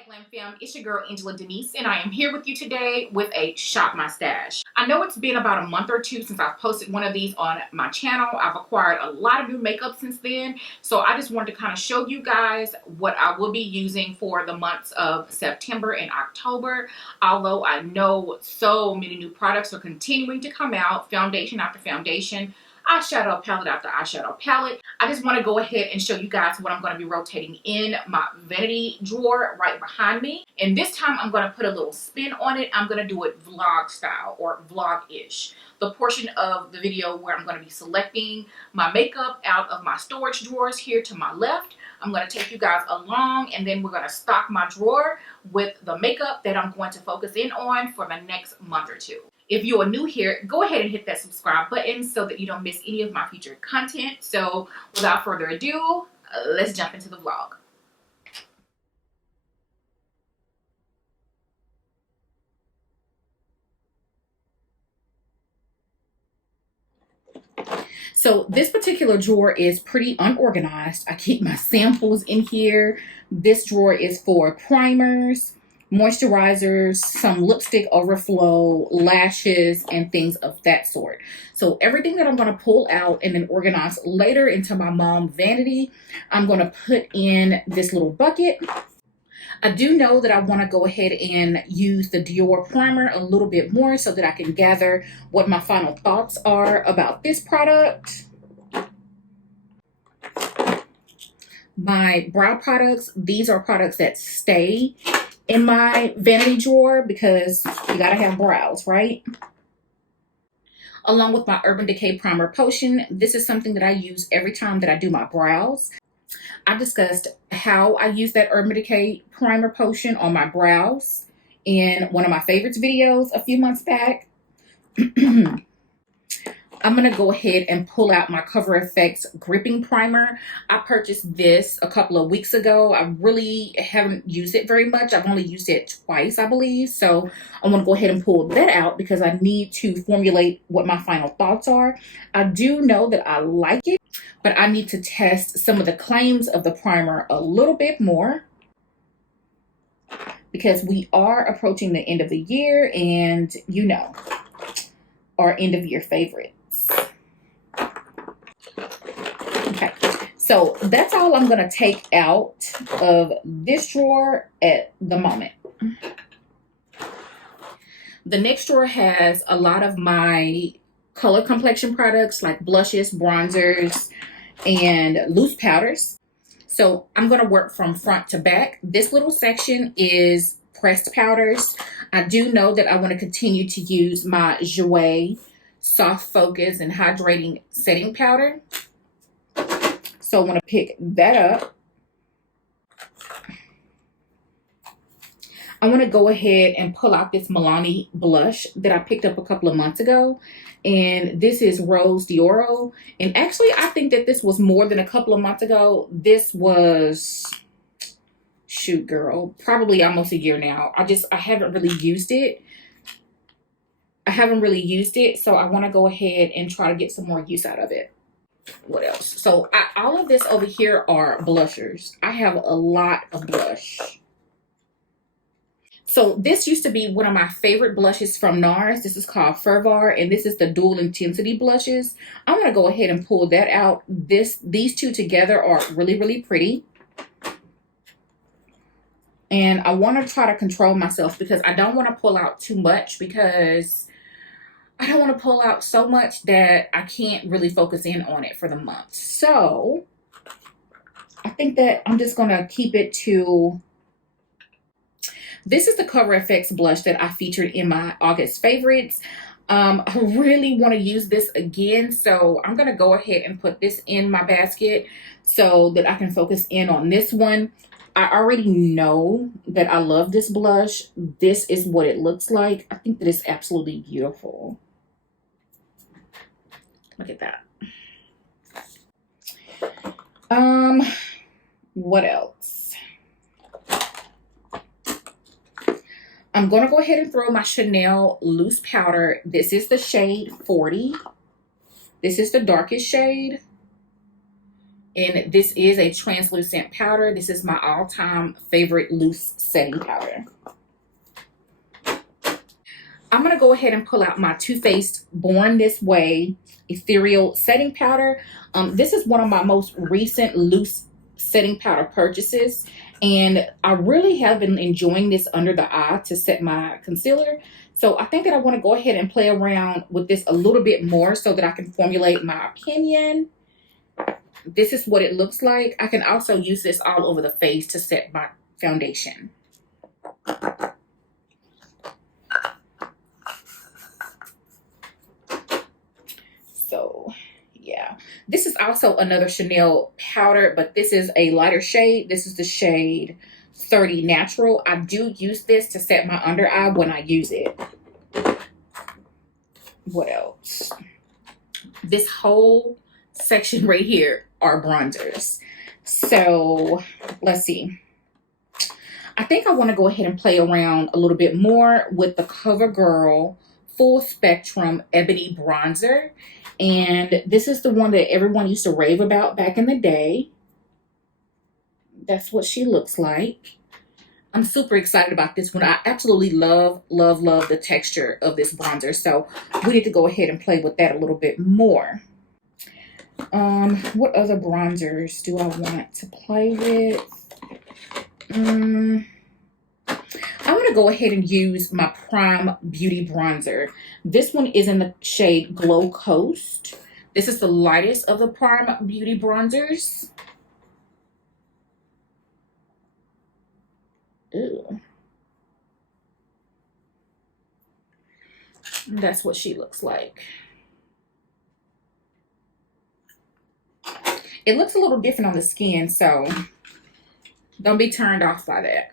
Hey GlamFam, it's your girl Angela Denise, and I am here with you today with a Shop My Stash. I know it's been about a month or two since I've posted one of these on my channel. I've acquired a lot of new makeup since then, so I just wanted to kind of show you guys what I will be using for the months of September and October. Although I know so many new products are continuing to come out, foundation after foundation, eyeshadow palette after eyeshadow palette. I just want to go ahead and show you guys what I'm going to be rotating in my vanity drawer right behind me. And this time I'm going to put a little spin on it. I'm going to do it vlog style or vlog-ish. The portion of the video where I'm going to be selecting my makeup out of my storage drawers here to my left. I'm going to take you guys along, and then we're going to stock my drawer with the makeup that I'm going to focus in on for the next month or two. If you are new here, go ahead and hit that subscribe button so that you don't miss any of my future content. So without further ado, let's jump into the vlog. So this particular drawer is pretty unorganized. I keep my samples in here. This drawer is for primers, moisturizers, some lipstick overflow, lashes, and things of that sort. So everything that I'm going to pull out and then organize later into my mom vanity, I'm going to put in this little bucket. I do know that I want to go ahead and use the Dior primer a little bit more so that I can gather what my final thoughts are about this product. My brow products, these are products that stay in my vanity drawer because you gotta have brows, right? Along with my Urban Decay Primer Potion, this is something that I use every time that I do my brows. I discussed how I use that Urban Decay Primer Potion on my brows in one of my favorites videos a few months back. I'm going to go ahead and pull out my Cover FX Gripping Primer. I purchased this a couple of weeks ago. I really haven't used it very much. I've only used it twice, I believe. So I want to go ahead and pull that out because I need to formulate what my final thoughts are. I do know that I like it, but I need to test some of the claims of the primer a little bit more because we are approaching the end of the year and, you know, our end of year favorite. Okay, so that's all I'm going to take out of this drawer at the moment. The next drawer has a lot of my color complexion products like blushes, bronzers, and loose powders. So I'm going to work from front to back. This little section is pressed powders. I do know that I want to continue to use my Jouer Soft Focus and Hydrating Setting Powder. So I want to pick that up. I want to go ahead and pull out this Milani blush that I picked up a couple of months ago. And this is Rose d'Oro. And actually, I think that this was more than a couple of months ago. This was, shoot girl, probably almost a year now. I haven't really used it. So I want to go ahead and try to get some more use out of it. What else? So all of this over here are blushers. I have a lot of blush. So this used to be one of my favorite blushes from NARS. This is called Fervor, and this is the dual intensity blushes. I'm going to go ahead and pull that out. These two together are really, really pretty. And I want to try to control myself because I don't want to pull out too much because I don't want to pull out so much that I can't really focus in on it for the month. So I think that I'm just going to keep it to, this is the Cover FX blush that I featured in my August favorites. I really want to use this again. So I'm going to go ahead and put this in my basket so that I can focus in on this one. I already know that I love this blush. This is what it looks like. I think that it's absolutely beautiful. Look at that. What else? I'm going to go ahead and throw my Chanel loose powder. This is the shade 40. This is the darkest shade. And this is a translucent powder. This is my all-time favorite loose setting powder. I'm going to go ahead and pull out my Too Faced Born This Way Ethereal Setting Powder. This is one of my most recent loose setting powder purchases. And I really have been enjoying this under the eye to set my concealer. So I think that I want to go ahead and play around with this a little bit more so that I can formulate my opinion. This is what it looks like. I can also use this all over the face to set my foundation. So, yeah. This is also another Chanel powder, but this is a lighter shade. This is the shade 30 Natural. I do use this to set my under eye when I use it. What else? This whole section right here are bronzers. So let's see. I think I want to go ahead and play around a little bit more with the CoverGirl Full Spectrum Ebony Bronzer. And this is the one that everyone used to rave about back in the day. That's what she looks like. I'm super excited about this one. I absolutely love, love, love the texture of this bronzer. So we need to go ahead and play with that a little bit more. What other bronzers do I want to play with? I want to go ahead and use my Prime Beauty Bronzer. This one is in the shade Glow Coast. This is the lightest of the Prime Beauty bronzers. Ew. That's what she looks like. It looks a little different on the skin, so don't be turned off by that.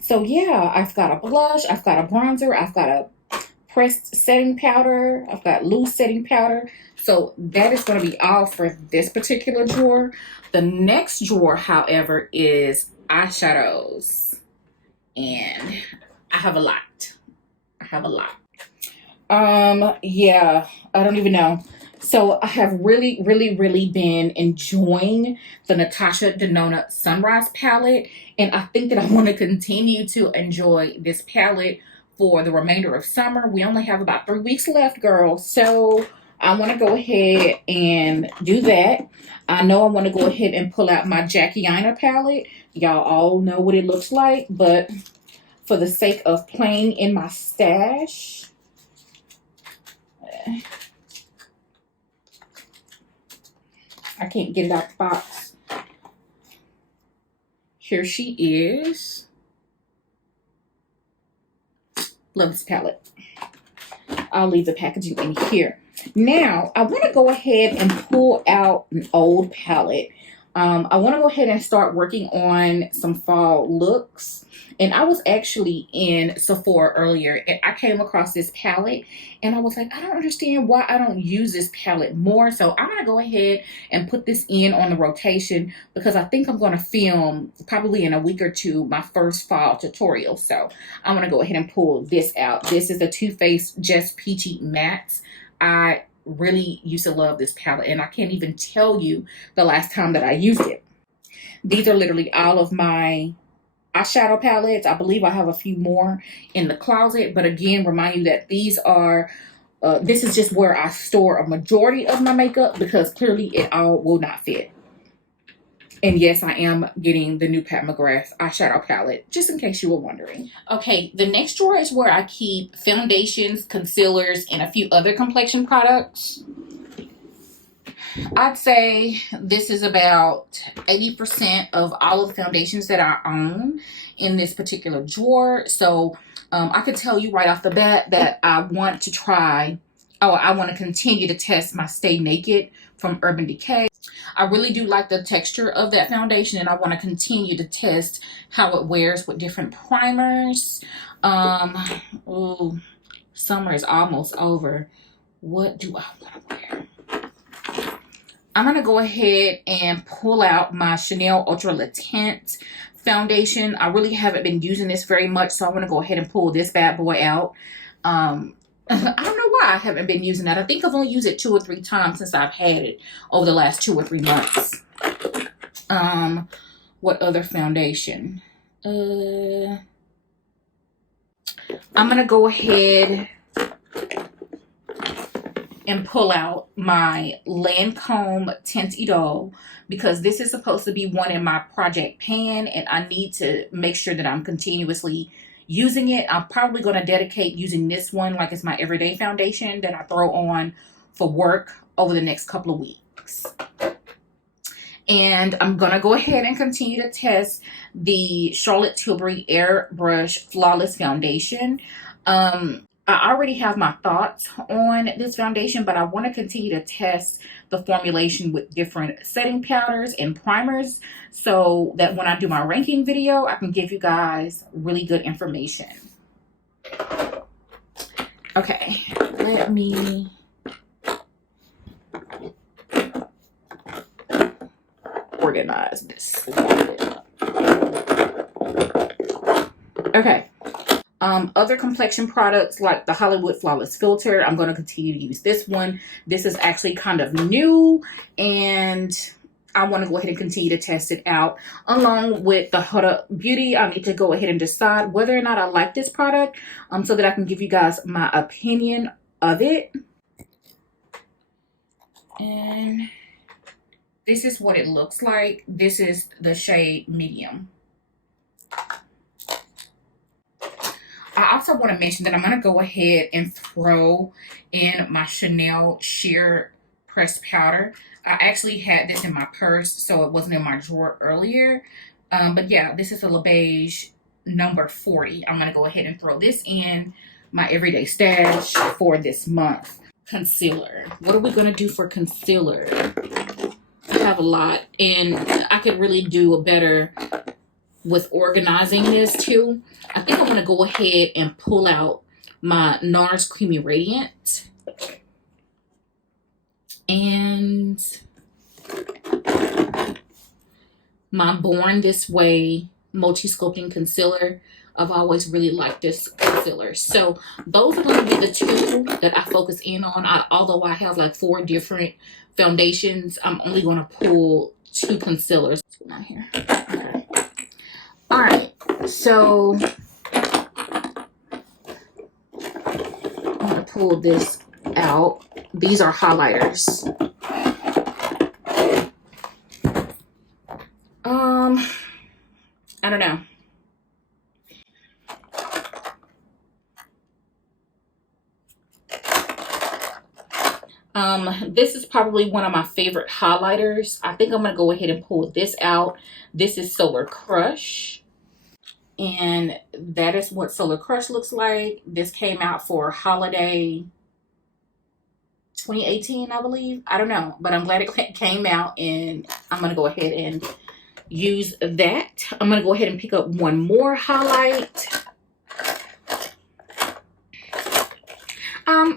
So yeah, I've got a blush, I've got a bronzer, I've got a pressed setting powder, I've got loose setting powder. So that is going to be all for this particular drawer. The next drawer, however, is eyeshadows. And I have a lot. Yeah, I don't even know. So I have really been enjoying the Natasha Denona Sunrise palette. And I think that I want to continue to enjoy this palette for the remainder of summer. We only have about 3 weeks left, girl. So I want to go ahead and do that. I know I want to go ahead and pull out my Jackie Aina palette. Y'all all know what it looks like. But for the sake of playing in my stash, I can't get it out the box. Here she is. Love this palette. I'll leave the packaging in here. Now, I want to go ahead and pull out an old palette. I want to go ahead and start working on some fall looks. And I was actually in Sephora earlier and I came across this palette and I was like, I don't understand why I don't use this palette more. So I'm going to go ahead and put this in on the rotation because I think I'm going to film probably in a week or two my first fall tutorial. So I'm going to go ahead and pull this out. This is the Too Faced Just Peachy Mattes. I really used to love this palette and I can't even tell you the last time that I used it. These are literally all of my eyeshadow palettes. I believe I have a few more in the closet, but again, remind you that these are this is just where I store a majority of my makeup because clearly it all will not fit. And yes, I am getting the new McrGrath eyeshadow palette, just in case you were wondering. Okay, the next drawer is where I keep foundations, concealers, and a few other complexion products. I'd say this is about 80% of all of the foundations that I own in this particular drawer. So I could tell you right off the bat that I want to continue to test my Stay Naked from Urban Decay. I really do like the texture of that foundation and I want to continue to test how it wears with different primers. Ooh, summer is almost over. What do I want to wear? I'm going to go ahead and pull out my Chanel Ultra Le Tint foundation. I really haven't been using this very much, so I want to go ahead and pull this bad boy out. I don't know why I haven't been using that. I think I've only used it 2 or 3 times since I've had it over the last 2 or 3 months. What other foundation? I'm gonna go ahead and pull out my Lancome Teint Idole, because this is supposed to be one in my project pan, and I need to make sure that I'm continuously using it. I'm probably going to dedicate using this one like it's my everyday foundation that I throw on for work over the next couple of weeks. And I'm going to go ahead and continue to test the Charlotte Tilbury Airbrush Flawless Foundation. I already have my thoughts on this foundation, but I want to continue to test the formulation with different setting powders and primers so that when I do my ranking video, I can give you guys really good information. Okay, let me organize this a little bit. Okay. Other complexion products like the Hollywood Flawless Filt'r, I'm going to continue to use this one. This is actually kind of new, and I want to go ahead and continue to test it out. Along with the Huda Beauty, I need to go ahead and decide whether or not I like this product so that I can give you guys my opinion of it. And this is what it looks like. This is the shade Medium. I also want to mention that I'm going to go ahead and throw in my Chanel Sheer Pressed Powder. I actually had this in my purse, so it wasn't in my drawer earlier. But yeah, this is a Le Beige number 40. I'm going to go ahead and throw this in my everyday stash for this month. Concealer. What are we going to do for concealer? I have a lot, and I could really do a better with organizing this too. I think I'm going to go ahead and pull out my NARS Creamy Radiant and my Born This Way Multi-Sculpting Concealer. I've always really liked this concealer. So those are going to be the 2 that I focus in on. Although I have like 4 different foundations, I'm only going to pull 2 concealers. Not here. Okay. All right, so I'm going to pull this out. These are highlighters. I don't know. This is probably one of my favorite highlighters. I think I'm going to go ahead and pull this out. This is Solar Crush. And that is what Solar Crush looks like. This came out for holiday 2018, I believe. I don't know, but I'm glad it came out, and I'm going to go ahead and use that. I'm going to go ahead and pick up one more highlight.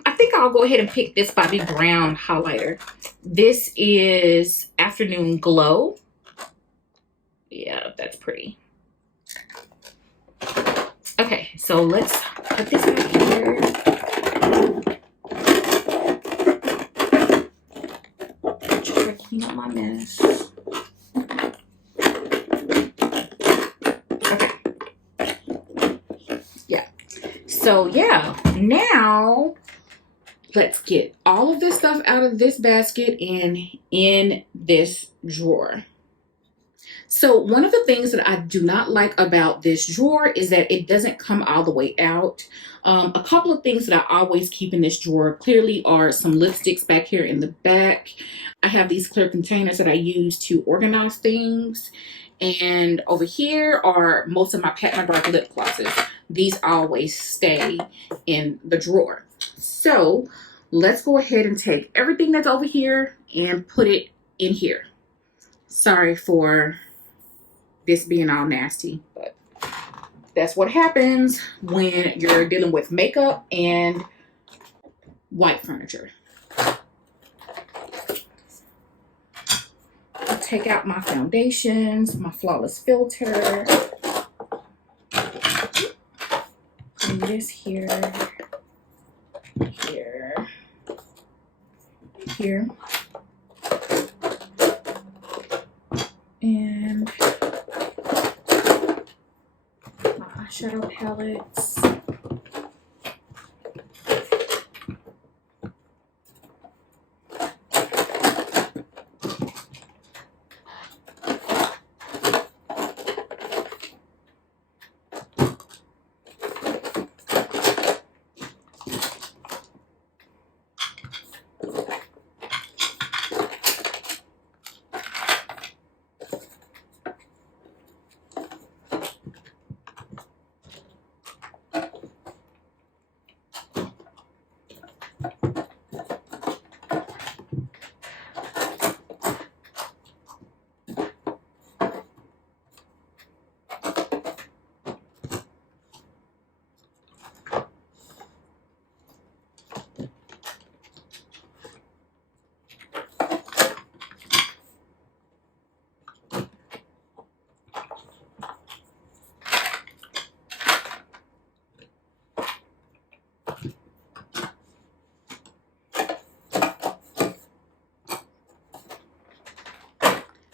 I think I'll go ahead and pick this Bobbi Brown highlighter. This is Afternoon Glow. Yeah, that's pretty. Okay, so let's put this back here. Try to clean up my mess. Okay. Yeah. So yeah, now let's get all of this stuff out of this basket and in this drawer. So one of the things that I do not like about this drawer is that it doesn't come all the way out. A couple of things that I always keep in this drawer clearly are some lipsticks back here in the back. I have these clear containers that I use to organize things. And over here are most of my McrGrath lip glosses. These always stay in the drawer. So let's go ahead and take everything that's over here and put it in here. Sorry for this being all nasty, but that's what happens when you're dealing with makeup and white furniture. I'll take out my foundations, my Flawless Filt'r, and this here. here, and my eyeshadow palettes.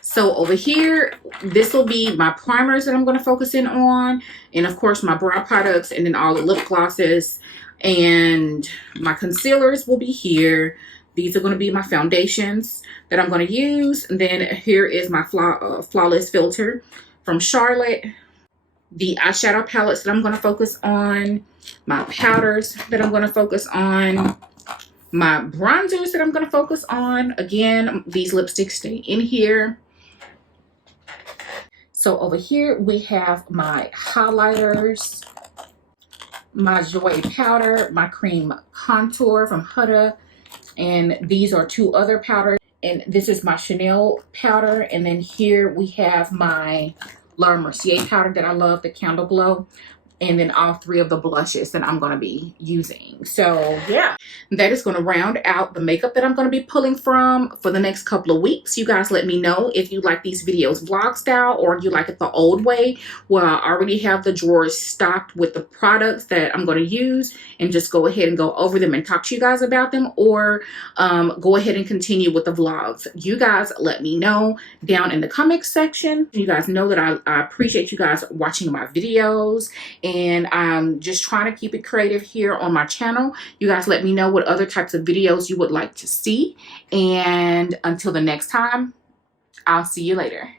So over here, this will be my primers that I'm going to focus in on, and of course my brow products, and then all the lip glosses, and my concealers will be here. These are going to be my foundations that I'm going to use. And then here is my Flawless Filt'r from Charlotte. The eyeshadow palettes that I'm going to focus on, my powders that I'm going to focus on, my bronzers that I'm going to focus on. Again, these lipsticks stay in here. So over here we have my highlighters, my Joy powder, my cream contour from Huda, and these are two other powders. And this is my Chanel powder. And then here we have my Laura Mercier powder that I love, the Candle Glow. And then all three of the blushes that I'm going to be using. So yeah, that is going to round out the makeup that I'm going to be pulling from for the next couple of weeks. You guys let me know if you like these videos vlog style or you like it the old way, where I already have the drawers stocked with the products that I'm going to use and just go ahead and go over them and talk to you guys about them, or go ahead and continue with the vlogs. You guys let me know down in the comments section. You guys know that I appreciate you guys watching my videos, and I'm just trying to keep it creative here on my channel. You guys let me know what other types of videos you would like to see. And until the next time, I'll see you later.